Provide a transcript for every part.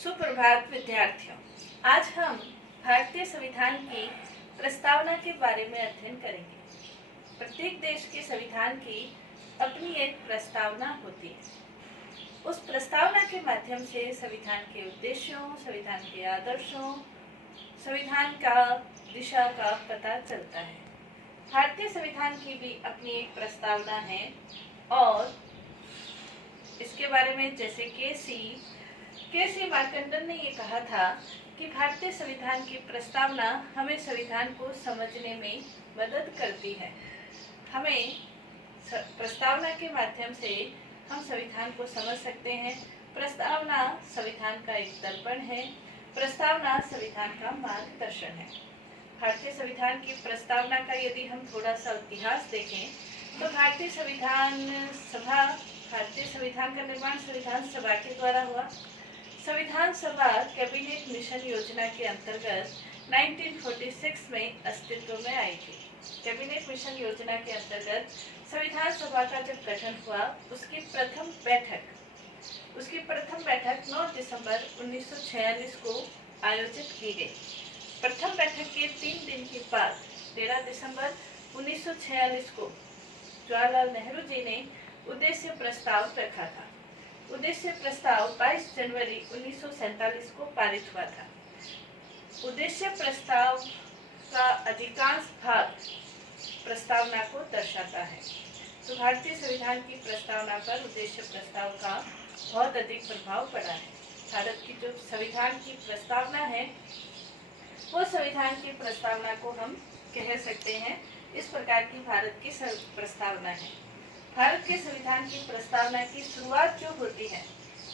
सुप्रभात विद्यार्थियों। आज हम भारतीय संविधान की प्रस्तावना के बारे में अध्ययन करेंगे। प्रत्येक देश के संविधान की अपनी एक प्रस्तावना होती है। उस प्रस्तावना के माध्यम से संविधान के उद्देश्यों, संविधान के आदर्शों, संविधान का दिशा का पता चलता है। भारतीय संविधान की भी अपनी एक प्रस्तावना है और इसके बारे में जैसे के.सी. मार्कंडन ने ये कहा था कि भारतीय संविधान की प्रस्तावना हमें संविधान को समझने में मदद करती है। हमें प्रस्तावना के माध्यम से हम संविधान को समझ सकते हैं। प्रस्तावना संविधान का एक दर्पण है। प्रस्तावना संविधान का मार्गदर्शन है। भारतीय संविधान की प्रस्तावना का यदि हम थोड़ा सा इतिहास देखें तो भारतीय संविधान का निर्माण संविधान सभा के द्वारा हुआ। संविधान सभा कैबिनेट मिशन योजना के अंतर्गत 1946 में अस्तित्व में आई थी। कैबिनेट मिशन योजना के अंतर्गत संविधान सभा का जब गठन हुआ, उसकी प्रथम बैठक 9 दिसंबर 1946 को आयोजित की गई। प्रथम बैठक के 3 दिन के बाद 13 दिसंबर 1946 को जवाहरलाल नेहरू जी ने उद्देश्य प्रस्ताव रखा था। उद्देश्य प्रस्ताव 22 जनवरी 1947 को पारित हुआ था। उद्देश्य प्रस्ताव का अधिकांश भाग प्रस्तावना को दर्शाता है। तो भारतीय संविधान की प्रस्तावना पर उद्देश्य प्रस्ताव का बहुत अधिक प्रभाव पड़ा है। भारत की जो संविधान की प्रस्तावना है, वो संविधान की प्रस्तावना को हम कह सकते हैं। इस प्रकार की भारत की प्रस्तावना है। भारत के संविधान की प्रस्तावना की शुरुआत जो होती है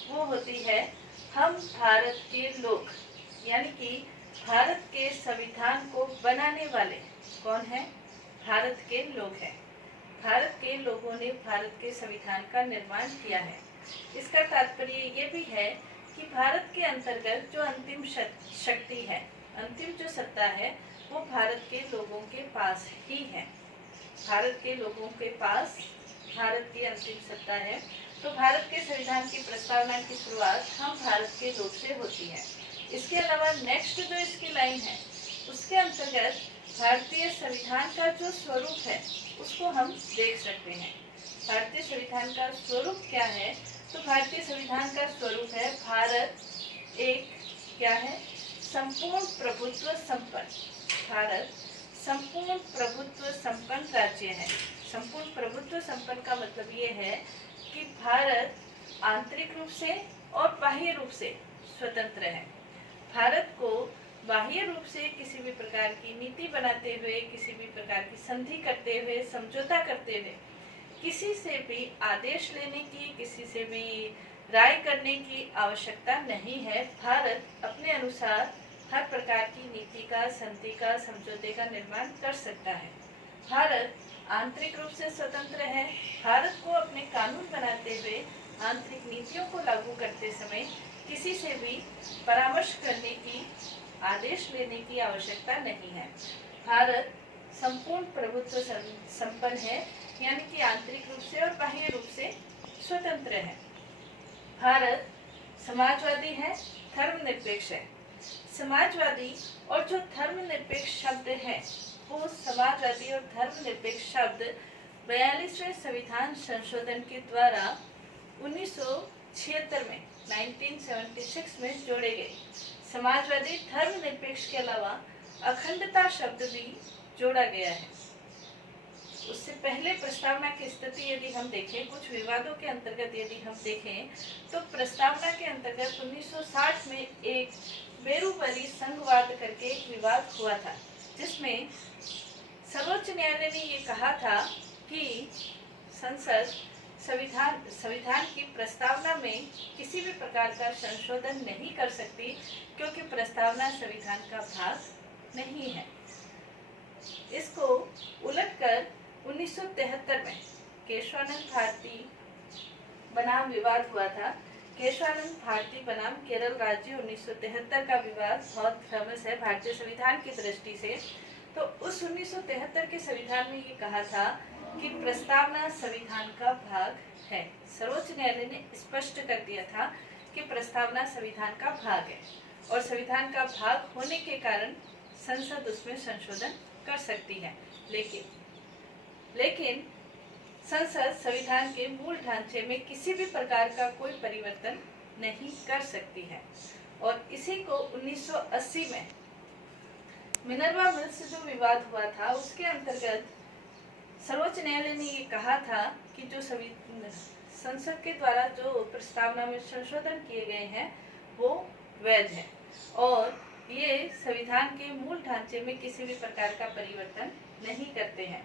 वो होती है हम भारत के लोग, यानी कि भारत के संविधान को बनाने वाले कौन है? भारत के लोग हैं। भारत के लोगों ने भारत के संविधान का निर्माण किया है। इसका तात्पर्य ये भी है कि भारत के अंतर्गत जो अंतिम शक्ति है, अंतिम जो सत्ता है, वो भारत के लोगों के पास ही है। भारत के लोगों के पास भारत की अंतिम सत्ता है। तो भारत के संविधान की प्रस्तावना की शुरुआत हम भारत के लोग से होती है। इसके अलावा नेक्स्ट जो इसकी लाइन है, उसके अंतर्गत भारतीय संविधान का जो स्वरूप है उसको हम देख सकते हैं। भारतीय संविधान का स्वरूप क्या है? तो भारतीय संविधान का स्वरूप है भारत एक क्या है? संपूर्ण प्रभुत्व संपन्न। भारत संपूर्ण प्रभुत्व संपन्न राज्य है। संपूर्ण प्रभुत्व संपन्न का मतलब ये है कि भारत आंतरिक रूप से और बाह्य रूप से स्वतंत्र है। भारत को बाह्य रूप से किसी भी प्रकार की नीति बनाते हुए, किसी भी प्रकार की संधि करते हुए, समझौता करते हुए, किसी से भी आदेश लेने की, किसी से भी राय करने की आवश्यकता नहीं है। भारत अपने अनुसार हर प्रकार की नीति का, संधि का, समझौते का निर्माण कर सकता है। भारत आंतरिक रूप से स्वतंत्र है। भारत को अपने कानून बनाते हुए आंतरिक नीतियों को लागू करते समय किसी से भी परामर्श करने की, आदेश लेने की आवश्यकता नहीं है। भारत संपूर्ण प्रभुत्व संपन्न है, यानी कि आंतरिक रूप से और बाह्य रूप से स्वतंत्र है। भारत समाजवादी है, धर्मनिरपेक्ष है। समाजवादी और जो धर्मनिरपेक्ष शब्द है, वो समाजवादी और धर्मनिरपेक्ष शब्द 42वें संविधान संशोधन के द्वारा 1976 में 1976 में जोड़े गए। समाजवादी धर्मनिरपेक्ष के अलावा अखंडता शब्द भी जोड़ा गया है। उससे पहले प्रस्तावना की स्थिति यदि हम देखें, कुछ विवादों के अंतर्गत यदि हम देखें, तो प्रस्तावना के अंतर्गत 1960 में एक बेरुबरी संघवाद करके एक विवाद हुआ था, जिसमें सर्वोच्च न्यायालय ने ये कहा था कि संसद संविधान की प्रस्तावना में किसी भी प्रकार का संशोधन नहीं कर सकती, क्योंकि प्रस्तावना संविधान का भाग नहीं है। इसको उलटकर 1973 में केशवानंद भारती बनाम विवाद हुआ था। केशवानंद भारती बनाम केरल राज्य 1973 का विवाद बहुत फेमस है भारतीय संविधान की दृष्टि से। तो उस 1973 के संविधान में ये कहा था कि प्रस्तावना संविधान का भाग है। सर्वोच्च न्यायालय ने स्पष्ट कर दिया था कि प्रस्तावना संविधान का भाग है और संविधान का भाग होने के कारण संसद उसमें संशोधन कर सकती है। लेकिन संसद संविधान के मूल ढांचे में किसी भी प्रकार का कोई परिवर्तन नहीं कर सकती है। और इसी को 1980 में मिनर्वा मिल्स से जो विवाद हुआ था उसके अंतर्गत सर्वोच्च न्यायालय ने ये कहा था कि जो संसद के द्वारा जो प्रस्तावना में संशोधन किए गए हैं वो वैध है और ये संविधान के मूल ढांचे में किसी भी प्रकार का परिवर्तन नहीं करते हैं।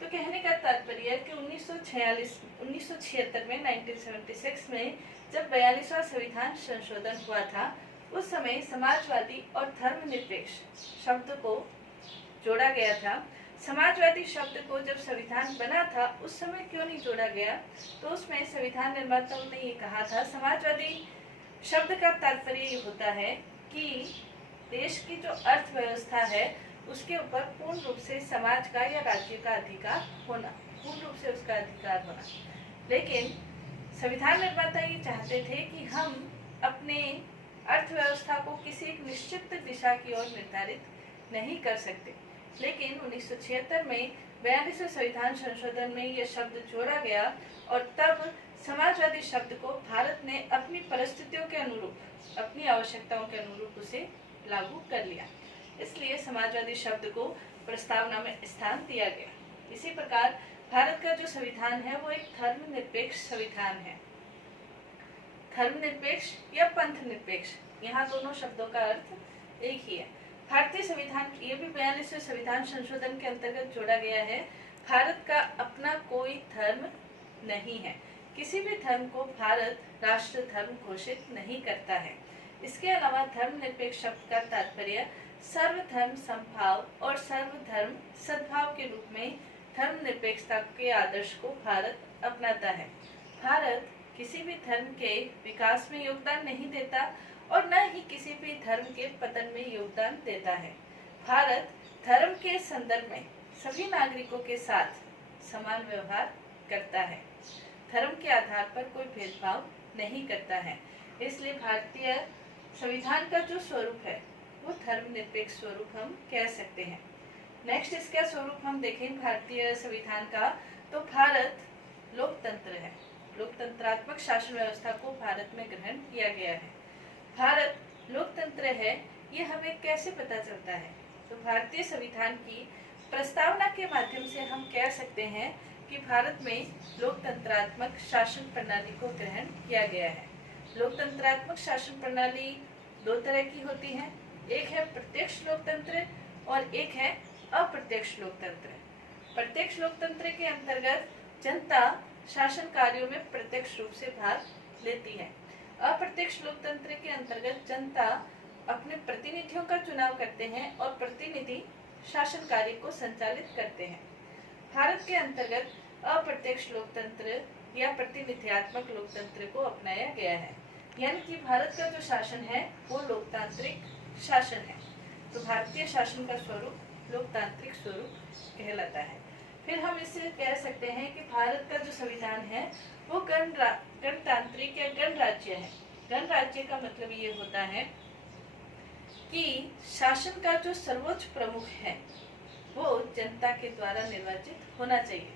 तो कहने का तात्पर्य है कि 1976 में 1976 में जब 42वां संविधान संशोधन हुआ था उस समय समाजवादी और धर्मनिरपेक्ष शब्द को जोड़ा गया था। समाजवादी शब्द को जब संविधान बना था उस समय क्यों नहीं जोड़ा गया, तो उसमें संविधान निर्माताओं ने ये कहा था समाजवादी शब्द का तात्पर्य ये होता है कि देश की जो अर्थव्यवस्था है उसके ऊपर पूर्ण रूप से समाज का या राज्य का अधिकार होना, पूर्ण रूप से उसका अधिकार होना। लेकिन संविधान निर्माता ये चाहते थे कि हम अपने अर्थव्यवस्था को किसी एक निश्चित दिशा की ओर निर्धारित नहीं कर सकते। लेकिन 1976 में 42वें संविधान संशोधन में यह शब्द जोड़ा गया और तब समाजवादी शब्द को भारत ने अपनी परिस्थितियों के अनुरूप, अपनी आवश्यकताओं के अनुरूप उसे लागू कर लिया। इसलिए समाजवादी शब्द को प्रस्तावना में स्थान दिया गया। इसी प्रकार भारत का जो संविधान है वो एक धर्मनिरपेक्ष संविधान है। धर्मनिरपेक्ष या पंथ निरपेक्ष, यहाँ दोनों शब्दों का अर्थ एक ही है। भारतीय संविधान ये भी 42वें संविधान संशोधन के अंतर्गत जोड़ा गया है। भारत का अपना कोई धर्म नहीं है, किसी भी धर्म को भारत राष्ट्र धर्म घोषित नहीं करता है। इसके अलावा धर्मनिरपेक्ष शब्द का तात्पर्य सर्वधर्म समभाव और सर्वधर्म सद्भाव के रूप में धर्मनिरपेक्षता के आदर्श को भारत अपनाता है। भारत किसी भी धर्म के विकास में योगदान नहीं देता और न ही किसी भी धर्म के पतन में योगदान देता है। भारत धर्म के संदर्भ में सभी नागरिकों के साथ समान व्यवहार करता है, धर्म के आधार पर कोई भेदभाव नहीं करता है। इसलिए भारतीय संविधान का जो स्वरूप है वो धर्मनिरपेक्ष स्वरूप हम कह सकते हैं। नेक्स्ट इसका स्वरूप हम देखें भारतीय संविधान का, तो भारत लोकतंत्र है। लोकतंत्रात्मक शासन व्यवस्था को भारत में ग्रहण किया गया है। भारत लोकतंत्र है, ये हमें कैसे पता चलता है, तो भारतीय संविधान की प्रस्तावना के माध्यम से हम कह सकते हैं कि भारत में लोकतंत्रात्मक शासन प्रणाली को ग्रहण किया गया है। लोकतंत्रात्मक शासन प्रणाली दो तरह की होती है, एक है प्रत्यक्ष लोकतंत्र और एक है अप्रत्यक्ष लोकतंत्र। प्रत्यक्ष लोकतंत्र के अंतर्गत जनता शासन कार्यों में प्रत्यक्ष रूप से भाग लेती है। अप्रत्यक्ष लोकतंत्र के अंतर्गत जनता अपने प्रतिनिधियों का चुनाव करते हैं और प्रतिनिधि शासन कार्य को संचालित करते हैं। भारत के अंतर्गत अप्रत्यक्ष लोकतंत्र या प्रतिनिधियात्मक लोकतंत्र को अपनाया गया है, यानी कि भारत का जो शासन है वो लोकतांत्रिक शासन है। तो भारतीय शासन का स्वरूप लोकतांत्रिक स्वरूप कहलाता है। फिर हम इससे कह सकते हैं कि भारत का जो संविधान है वो गणतांत्रिक या गणराज्य है। गणराज्य का मतलब ये होता है कि शासन का जो सर्वोच्च प्रमुख है वो जनता के द्वारा निर्वाचित होना चाहिए।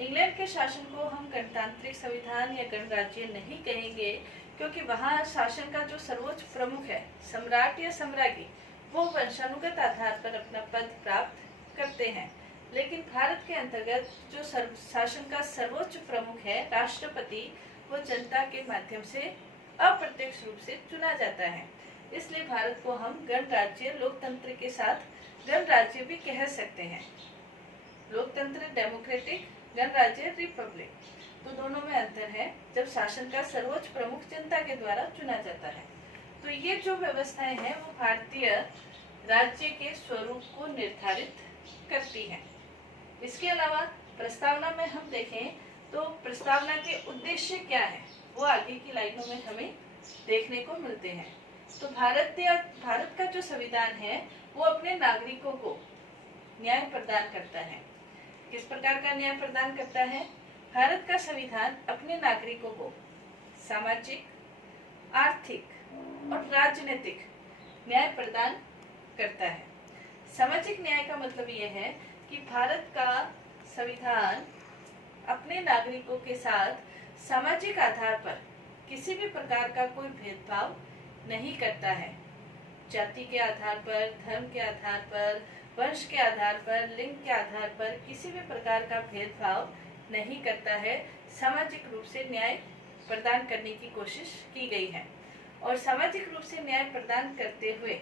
इंग्लैंड के शासन को हम गणतांत्रिक संविधान या गणराज्य नहीं कहेंगे, क्योंकि वहाँ शासन का जो सर्वोच्च प्रमुख है, सम्राट या सम्राज्ञी, वो वंशानुगत आधार पर अपना पद प्राप्त करते हैं। लेकिन भारत के अंतर्गत जो शासन का सर्वोच्च प्रमुख है, राष्ट्रपति, वो जनता के माध्यम से अप्रत्यक्ष रूप से चुना जाता है। इसलिए भारत को हम गणराज्य लोकतंत्र के साथ गणराज्य भी कह सकते हैं। लोकतंत्र डेमोक्रेटिक, गणराज्य रिपब्लिक, तो दोनों में अंतर है जब शासन का सर्वोच्च प्रमुख जनता के द्वारा चुना जाता है। तो ये जो व्यवस्थाएं हैं वो भारतीय राज्य के स्वरूप को निर्धारित करती हैं। इसके अलावा प्रस्तावना में हम देखें तो प्रस्तावना के उद्देश्य क्या है वो आगे की लाइनों में हमें देखने को मिलते हैं। तो भारत का जो संविधान है वो अपने नागरिकों को न्याय प्रदान करता है। किस प्रकार का न्याय प्रदान करता है? भारत का संविधान अपने नागरिकों को सामाजिक, आर्थिक और राजनीतिक न्याय प्रदान करता है। सामाजिक न्याय का मतलब यह है कि भारत का संविधान अपने नागरिकों के साथ सामाजिक आधार पर किसी भी प्रकार का कोई भेदभाव नहीं करता है। जाति के आधार पर, धर्म के आधार पर, वंश के आधार पर, लिंग के आधार पर किसी भी प्रकार का भेदभाव नहीं करता है। सामाजिक रूप से न्याय प्रदान करने की कोशिश की गई है और सामाजिक रूप से न्याय प्रदान करते हुए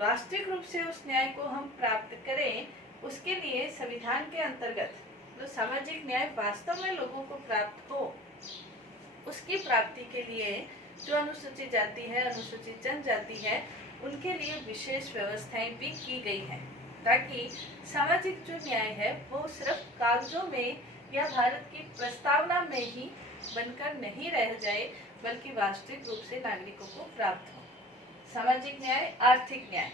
वास्तविक रूप से उस न्याय को हम प्राप्त करें, उसके लिए संविधान के अंतर्गत जो सामाजिक न्याय वास्तव में लोगों को प्राप्त हो, उसकी प्राप्ति के लिए जो अनुसूचित जाति है, अनुसूचित जनजाति है, उनके लिए विशेष व्यवस्थाएं भी की गई हैं, ताकि सामाजिक जो न्याय है वो सिर्फ कागजों में या भारत की प्रस्तावना में ही बनकर नहीं रह जाए, बल्कि वास्तविक रूप से नागरिकों को प्राप्त हो। सामाजिक न्याय, आर्थिक न्याय।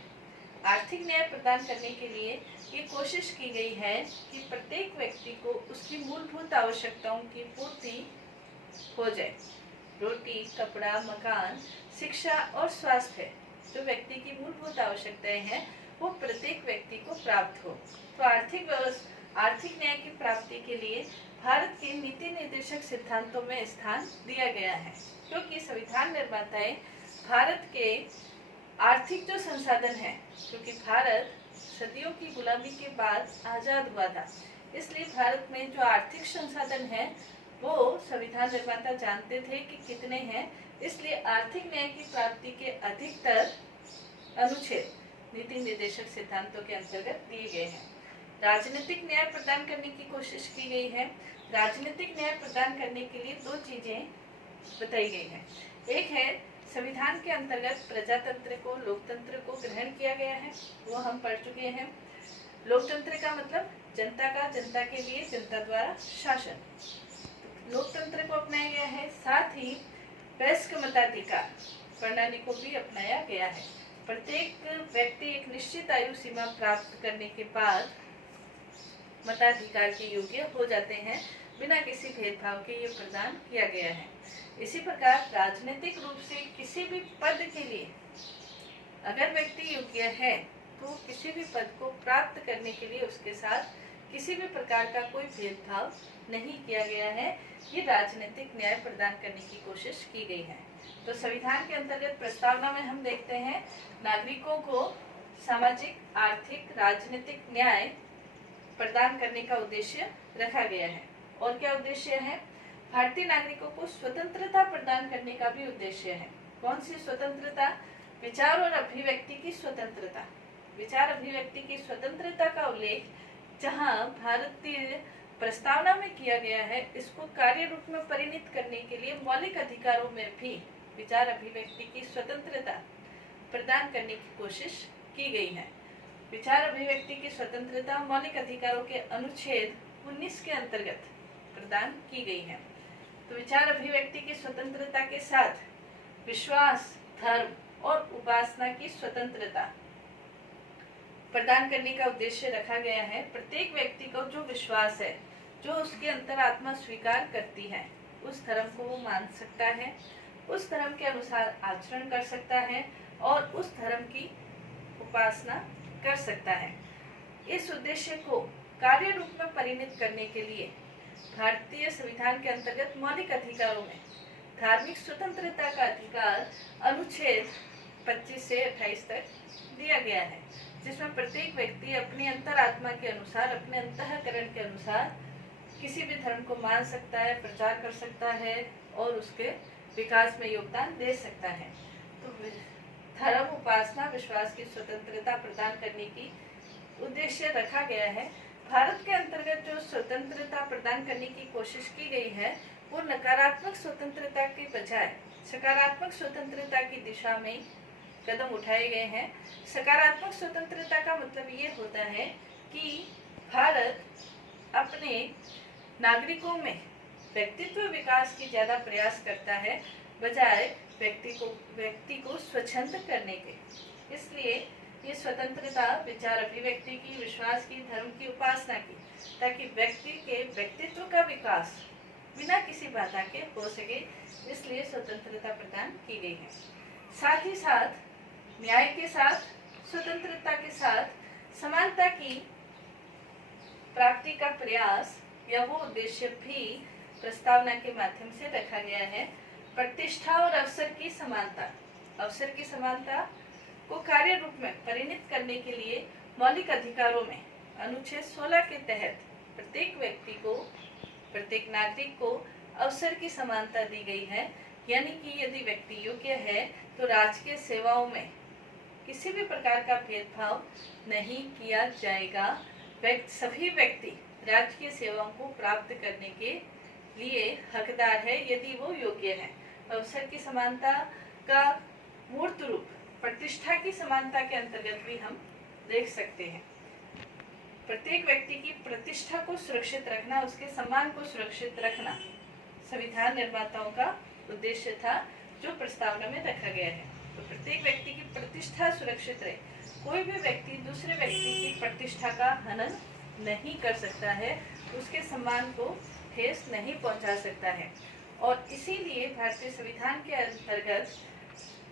आर्थिक न्याय प्रदान करने के लिए ये कोशिश की गई है कि प्रत्येक व्यक्ति को उसकी मूलभूत आवश्यकताओं की पूर्ति हो जाए। रोटी, कपड़ा, मकान, शिक्षा और स्वास्थ्य जो व्यक्ति की मूलभूत आवश्यकताएं हैं वो प्रत्येक व्यक्ति को प्राप्त हो। तो आर्थिक न्याय की प्राप्ति के लिए भारत के नीति निर्देशक सिद्धांतों में स्थान दिया गया है, क्योंकि संविधान निर्माताएं भारत के आर्थिक जो संसाधन है, क्योंकि भारत सदियों की गुलामी के बाद आजाद हुआ था, इसलिए भारत में जो आर्थिक संसाधन है वो संविधान निर्माता जानते थे कि कितने हैं, इसलिए आर्थिक न्याय की प्राप्ति के अधिकतर अनुच्छेद नीति निर्देशक सिद्धांतों के अंतर्गत दिए गए हैं। राजनीतिक न्याय प्रदान करने की कोशिश की गई है। राजनीतिक न्याय प्रदान करने के लिए दो चीजें बताई गई हैं। एक है संविधान के अंतर्गत प्रजातंत्र को, लोकतंत्र को ग्रहण किया गया है, वो हम पढ़ चुके हैं। लोकतंत्र का मतलब जनता का, जनता के लिए, जनता द्वारा शासन। लोकतंत्र को अपनाया गया है। साथ ही वयस्क मताधिकार प्रणाली को भी अपनाया गया है। प्रत्येक व्यक्ति एक निश्चित आयु सीमा प्राप्त करने के बाद मताधिकार के योग्य हो जाते हैं, बिना किसी भेदभाव के ये प्रदान किया गया है। इसी प्रकार राजनीतिक रूप से किसी भी पद के लिए अगर व्यक्ति योग्य है तो किसी भी पद को प्राप्त करने के लिए उसके साथ किसी भी प्रकार का कोई भेदभाव नहीं किया गया है। ये राजनीतिक न्याय प्रदान करने की कोशिश की गई है। तो संविधान के अंतर्गत प्रस्तावना में हम देखते हैं नागरिकों को सामाजिक, आर्थिक, राजनीतिक न्याय प्रदान करने का उद्देश्य रखा गया है। और क्या उद्देश्य है? भारतीय नागरिकों को स्वतंत्रता प्रदान करने का भी उद्देश्य है। कौन सी स्वतंत्रता? विचार और अभिव्यक्ति की स्वतंत्रता। विचार अभिव्यक्ति की स्वतंत्रता का उल्लेख जहां भारतीय प्रस्तावना में किया गया है, इसको कार्य रूप में परिणत करने के लिए मौलिक अधिकारों में भी विचार अभिव्यक्ति की स्वतंत्रता प्रदान करने की कोशिश की गई है। विचार अभिव्यक्ति की स्वतंत्रता मौलिक अधिकारों के अनुच्छेद 19 के अंतर्गत प्रदान की गई है। तो विचार अभिव्यक्ति की स्वतंत्रता के साथ विश्वास, धर्म और उपासना की स्वतंत्रता प्रदान करने का उद्देश्य रखा गया है। प्रत्येक व्यक्ति को जो विश्वास है, जो उसकी अंतरात्मा स्वीकार करती है, उस धर्म को वो मान सकता है, उस धर्म के अनुसार आचरण कर सकता है और उस धर्म की उपासना कर सकता है। इस उद्देश्य को कार्य रूप में परिणत करने के लिए भारतीय संविधान के अंतर्गत मौलिक अधिकारों में धार्मिक स्वतंत्रता का अधिकार अनुच्छेद 25 से 28 तक दिया गया है, जिसमें प्रत्येक व्यक्ति अपनी अंतरात्मा के अनुसार, अपने अंतःकरण के अनुसार किसी भी धर्म को मान सकता है, प्रचार कर सकता है और उसके विकास में योगदान दे सकता है। तो धर्म, उपासना, विश्वास की स्वतंत्रता प्रदान करने की उद्देश्य रखा गया है। भारत के अंतर्गत जो स्वतंत्रता प्रदान करने की कोशिश की गई है वो नकारात्मक स्वतंत्रता के बजाय सकारात्मक स्वतंत्रता की दिशा में कदम उठाए गए हैं। सकारात्मक स्वतंत्रता का मतलब ये होता है कि भारत अपने नागरिकों में व्यक्तित्व विकास की ज्यादा प्रयास करता है बजाय व्यक्ति को स्वच्छंद करने के। इसलिए ये स्वतंत्रता विचार अभिव्यक्ति की, विश्वास की, धर्म की, उपासना की, ताकि व्यक्ति के व्यक्तित्व का विकास बिना किसी बाधा के हो सके, इसलिए स्वतंत्रता प्रदान की गई है। साथ ही साथ न्याय के साथ, स्वतंत्रता के साथ समानता की प्राप्ति का प्रयास या वो उद्देश्य भी प्रस्तावना के माध्यम से रखा गया है। प्रतिष्ठा और अवसर की समानता, अवसर की समानता को कार्य रूप में परिणत करने के लिए मौलिक अधिकारों में अनुच्छेद 16 के तहत प्रत्येक व्यक्ति को, प्रत्येक नागरिक को अवसर की समानता दी गई है। यानी कि यदि व्यक्ति योग्य है तो राजकीय सेवाओं में किसी भी प्रकार का भेदभाव नहीं किया जाएगा। सभी व्यक्ति राजकीय सेवाओं को प्राप्त करने के लिए हकदार है यदि वो योग्य है। अवसर की समानता का मूर्त रूप प्रतिष्ठा की समानता के अंतर्गत भी हम देख सकते हैं। प्रत्येक व्यक्ति की प्रतिष्ठा को सुरक्षित रखना, उसके सम्मान को सुरक्षित रखना संविधान निर्माताओं का उद्देश्य था, जो प्रस्तावना में रखा गया है। तो प्रत्येक व्यक्ति की प्रतिष्ठा सुरक्षित रहे, कोई भी व्यक्ति दूसरे व्यक्ति की प्रतिष्ठा का हनन नहीं कर सकता है, उसके सम्मान को ठेस नहीं पहुंचा सकता है। और इसीलिए भारतीय संविधान के अंतर्गत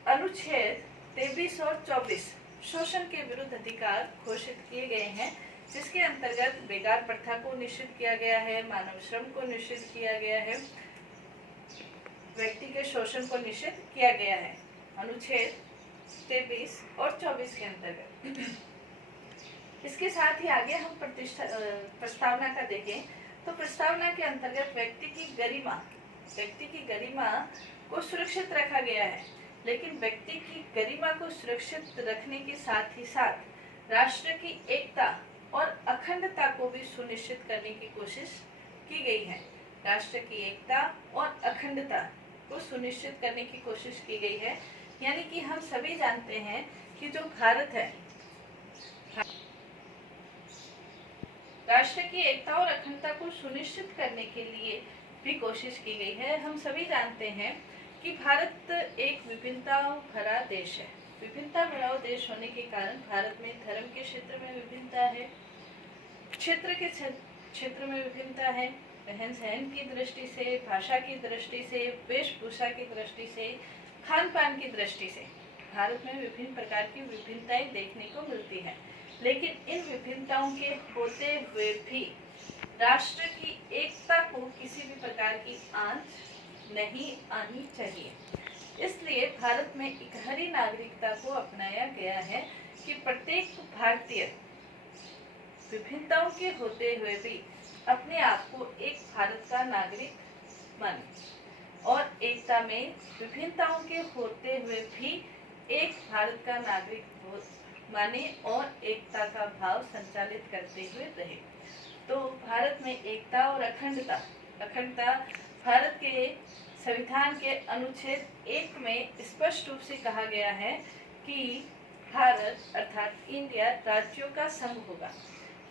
अनुच्छेद 23 और 24 शोषण के विरुद्ध अधिकार घोषित किए गए हैं, जिसके अंतर्गत बेगार प्रथा को निषिद्ध किया गया है, मानव श्रम को निषिद्ध किया गया है, व्यक्ति के शोषण को निषिद्ध किया गया है अनुच्छेद 23 और 24 के अंतर्गत। इसके साथ ही आगे हम प्रस्तावना का देखें तो प्रस्तावना के अंतर्गत व्यक्ति की गरिमा को सुरक्षित रखा गया है। लेकिन व्यक्ति की गरिमा को सुरक्षित रखने के साथ ही साथ राष्ट्र की एकता और अखंडता को भी सुनिश्चित करने की कोशिश की गई है। राष्ट्र की एकता और अखंडता को सुनिश्चित करने की कोशिश की गई है। यानी कि हम सभी जानते हैं कि जो भारत है, राष्ट्र की एकता और अखंडता को सुनिश्चित करने के लिए भी कोशिश की गई है। हम सभी जानते हैं कि भारत एक विभिन्नता भरा देश है। विभिन्नता भरा देश होने के कारण भारत में धर्म के क्षेत्र में विभिन्नता है, क्षेत्र के क्षेत्र में विभिन्नता है, रहन सहन की दृष्टि से, भाषा की दृष्टि से, वेशभूषा की दृष्टि से, खान पान की दृष्टि से भारत में विभिन्न प्रकार की विभिन्नताएं देखने को मिलती है। लेकिन इन विभिन्नताओं के होते हुए भी राष्ट्र की एकता को किसी भी प्रकार की आंच नहीं आनी चाहिए। इसलिए भारत में इकहरी नागरिकता को अपनाया गया है कि प्रत्येक भारतीय विभिन्नताओं के होते हुए भी अपने आप को एक भारत का नागरिक माने और एकता में विभिन्नताओं के होते हुए भी एक भारत का नागरिक माने और एकता का भाव संचालित करते हुए रहे। तो भारत में एकता और अखंडता भारत के संविधान के अनुच्छेद 1 में स्पष्ट रूप से कहा गया है कि भारत अर्थात इंडिया राज्यों का संघ होगा।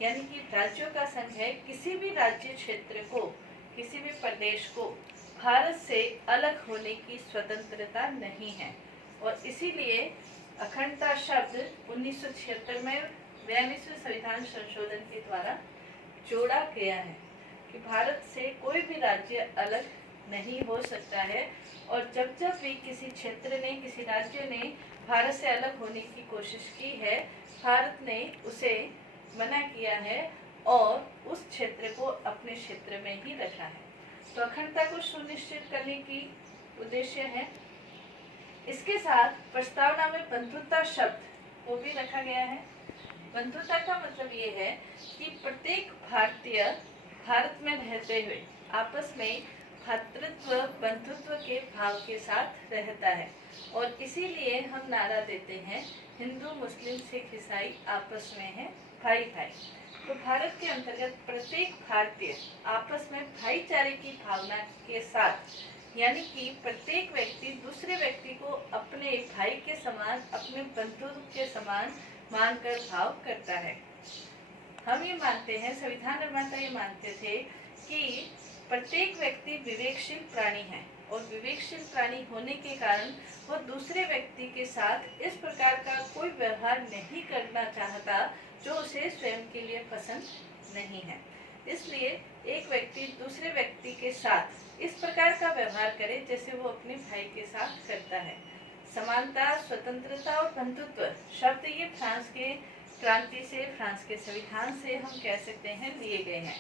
यानी कि राज्यों का संघ है, किसी भी राज्य क्षेत्र को, किसी भी प्रदेश को भारत से अलग होने की स्वतंत्रता नहीं है। और इसीलिए अखंडता शब्द 1976 में 42वें संविधान संशोधन के द्वारा जोड़ा गया है कि भारत से कोई भी राज्य अलग नहीं हो सकता है। और जब जब भी किसी क्षेत्र ने, किसी राज्य ने भारत से अलग होने की कोशिश की है, भारत ने उसे मना किया है और उस क्षेत्र को अपने क्षेत्र में ही रखा है। तो अखंडता को सुनिश्चित करने की उद्देश्य है। इसके साथ प्रस्तावना में बंधुता शब्द को भी रखा गया है। बंधुता का मतलब ये है कि प्रत्येक भारतीय भारत में रहते हुए आपस में भ्रातृत्व, बंधुत्व के भाव के साथ रहता है। और इसीलिए हम नारा देते हैं, हिंदू, मुस्लिम, सिख, ईसाई आपस में है भाई भाई। तो भारत के अंतर्गत प्रत्येक भारतीय आपस में भाईचारे की भावना के साथ, यानी कि प्रत्येक व्यक्ति दूसरे व्यक्ति को अपने भाई के समान, अपने बंधु के समान मानकर भाव करता है। हम ये मानते हैं, संविधान निर्माता ये मानते थे कि प्रत्येक व्यक्ति विवेकशील प्राणी है और विवेकशील प्राणी होने के कारण वो दूसरे व्यक्ति के साथ इस प्रकार का कोई व्यवहार नहीं करना चाहता जो उसे स्वयं के लिए पसंद नहीं है। इसलिए एक व्यक्ति दूसरे व्यक्ति के साथ इस प्रकार का व्यवहार करे जैसे वो अपने भाई के साथ करता है। समानता, स्वतंत्रता और बंधुत्व शब्द ये फ्रांस के क्रांति से, फ्रांस के संविधान से हम कह सकते हैं लिए गए हैं।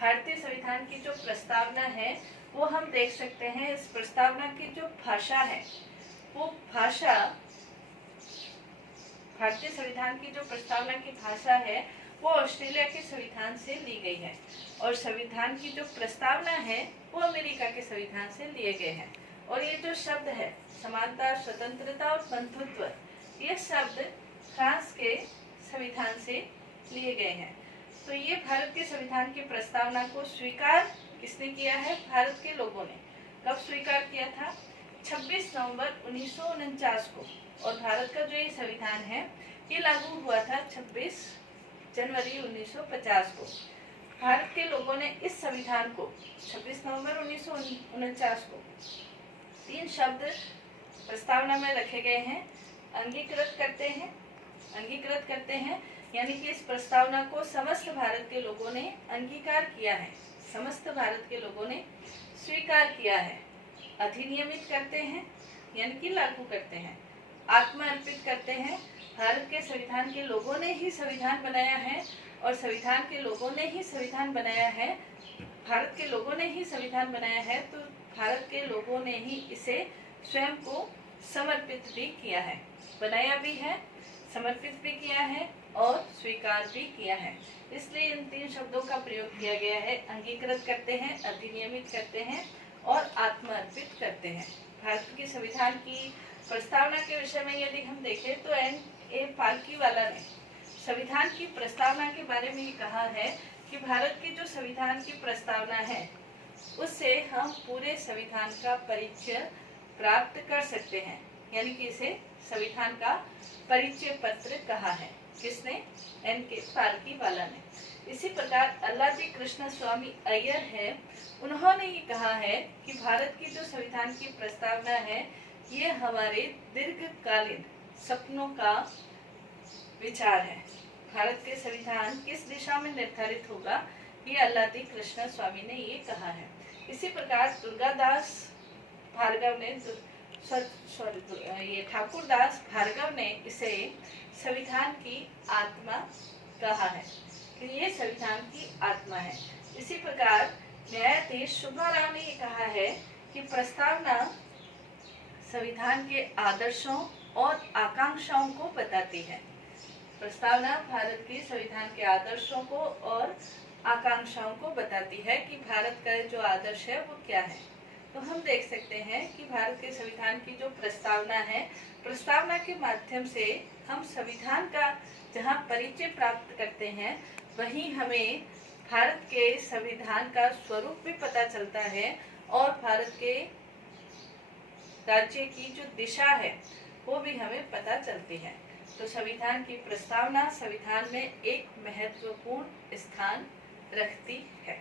भारतीय संविधान की जो प्रस्तावना है वो हम देख सकते हैं। इस प्रस्तावना की जो भाषा है वो भाषा, भारतीय संविधान की जो प्रस्तावना की भाषा है वो ऑस्ट्रेलिया के संविधान से ली गई है और संविधान की जो प्रस्तावना है वो अमेरिका के संविधान से लिए गए हैं। और ये जो शब्द है समानता, स्वतंत्रता और बंधुत्व, ये शब्द फ्रांस के संविधान से लिए गए हैं। तो ये भारत के संविधान की प्रस्तावना को स्वीकार किसने किया है? भारत के लोगों ने। कब स्वीकार किया था? 26 नवंबर 1949 को। और भारत का जो ये संविधान है ये लागू हुआ था 26 जनवरी 1950 को। भारत के लोगों ने इस संविधान को 26 नवंबर 1949 को 3 शब्द प्रस्तावना में रखे गए हैं। अंगीकृत करते हैं यानी कि इस प्रस्तावना को समस्त भारत के लोगों ने अंगीकार किया है, समस्त भारत के लोगों ने स्वीकार किया है। अधिनियमित करते हैं यानी कि लागू करते हैं। आत्मा अर्पित करते हैं, भारत के संविधान के लोगों ने ही संविधान बनाया है और संविधान के लोगों ने ही संविधान बनाया है, भारत के लोगों ने ही संविधान बनाया है, तो भारत के लोगों ने ही इसे स्वयं को समर्पित भी किया है, बनाया भी है, समर्पित भी किया है और स्वीकार भी किया है। इसलिए इन 3 शब्दों का प्रयोग किया गया है। अंगीकृत करते हैं, अधिनियमित करते हैं और आत्मा अर्पित करते हैं। भारत के संविधान की प्रस्तावना के विषय में यदि हम देखें तो N.A. पालकीवाला ने संविधान की प्रस्तावना के बारे में कहा है कि भारत की जो संविधान की प्रस्तावना है उससे हम पूरे संविधान का परिचय प्राप्त कर सकते हैं, यानी कि इसे संविधान का परिचय पत्र कहा है। किसने? N.K. पालकीवाला ने। इसी प्रकार अल्लादी कृष्ण स्वामी अय्यर है, उन्होंने ये कहा है कि भारत की जो संविधान की प्रस्तावना है ये हमारे दीर्घकालीन सपनों का विचार है। भारत के संविधान किस दिशा में निर्धारित होगा ये अल्लादी कृष्ण स्वामी ने ये कहा है। इसी प्रकार दुर्गादास भार्गव ने ठाकुरदास भार्गव ने इसे संविधान की आत्मा कहा है कि ये संविधान की आत्मा है। इसी प्रकार न्यायाधीश सुब्बा राव ने ये कहा है कि प्रस्तावना संविधान के आदर्शों और आकांक्षाओं को बताती है। प्रस्तावना भारत के संविधान के आदर्शों को और आकांक्षाओं को बताती है कि भारत का जो आदर्श है वो क्या है। तो हम देख सकते हैं कि भारत के संविधान की जो प्रस्तावना है, प्रस्तावना के माध्यम से हम संविधान का जहां परिचय प्राप्त करते हैं वहीं हमें भारत के संविधान का स्वरूप भी पता चलता है और भारत के राज्य की जो दिशा है वो भी हमें पता चलती है। तो संविधान की प्रस्तावना संविधान में एक महत्वपूर्ण स्थान रखती है।